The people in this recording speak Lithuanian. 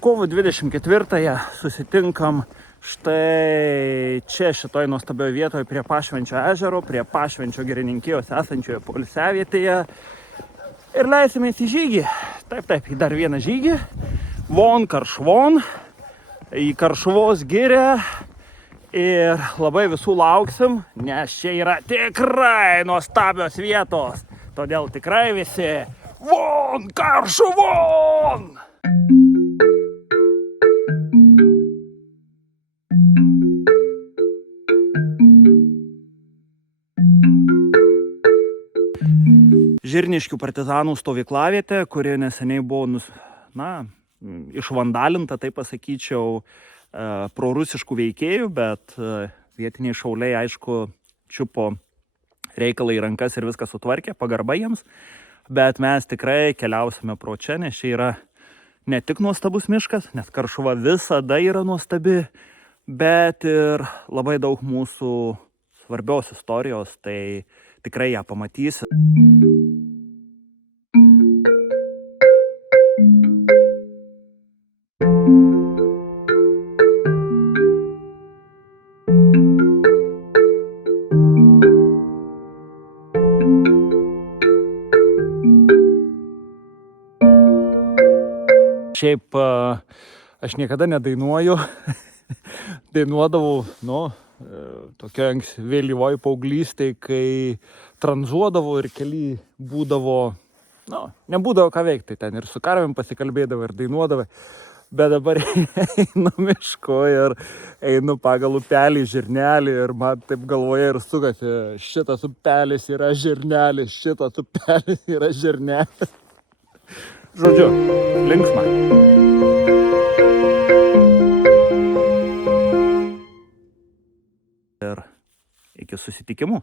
Kovo 24-ąją susitinkam štai čia šitoj nuostabioje vietoje prie Pašvenčio ežero, prie Pašvenčio girininkijos esančioje poilsiavietėje ir leisimės į žygį. Taip, į dar vieną žygį. Von Karšvon, į Karšuvos girią ir labai visų lauksim, nes čia yra tikrai nuostabios vietos. Todėl tikrai visi Von Karšuvon! Žirniškių partizanų stovyklavietė, kuri neseniai buvo išvandalinta, taip pasakyčiau, prorusiškų veikėjų, bet vietiniai šauliai, aišku, čiupo reikalą į rankas ir viską sutvarkė, pagarba jiems. Bet mes tikrai keliausime pro čia, nes čia yra ne tik nuostabus miškas, nes Karšuva visada yra nuostabi, bet ir labai daug mūsų svarbios istorijos, tai tikrai ją pamatysi. Šiaip aš niekada nedainuoju, dainuodavau, tokia vėlyvoj paauglystėj, kai tranzuodavau ir keli būdavo, nebūdavo ką veikti, ten ir su karvėm pasikalbėdavo ir dainuodavo, bet dabar einu mišku ir einu pagal upelį žirnelį ir man taip galvoje ir sukasi, šitas upelis yra žirnelis, šitas upelis yra žirnelis. Žodžiu, linksma. Ir iki susitikimų.